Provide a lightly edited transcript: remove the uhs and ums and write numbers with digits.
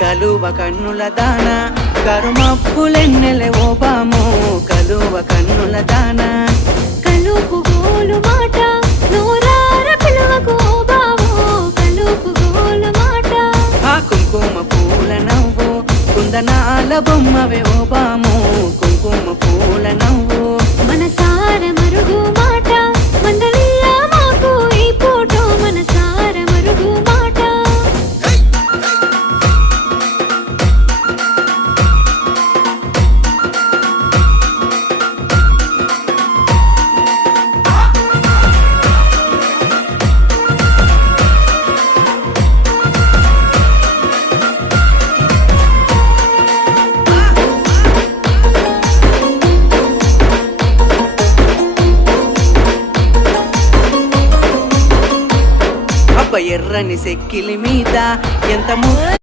కలువ కన్నుల దాన కరుమప్పులెన్నెలే ఓ బాము కలువ కన్నుల దాన కలుపు గోలు మాట నూరార పిలువకు ఓ బావో కలుపు గోలు మాట ఆ కుంకుమ పూల నవ్వు కుందనాల బొమ్మవే ఓ బాము కుంకుమ పూల నవ్వు మనసార మరుగు మాట మందలియ మాకు ఈ పూట మనసార మరుగు మాట అబ్బ ఎర్రని సెక్కిలి మీద ఎంత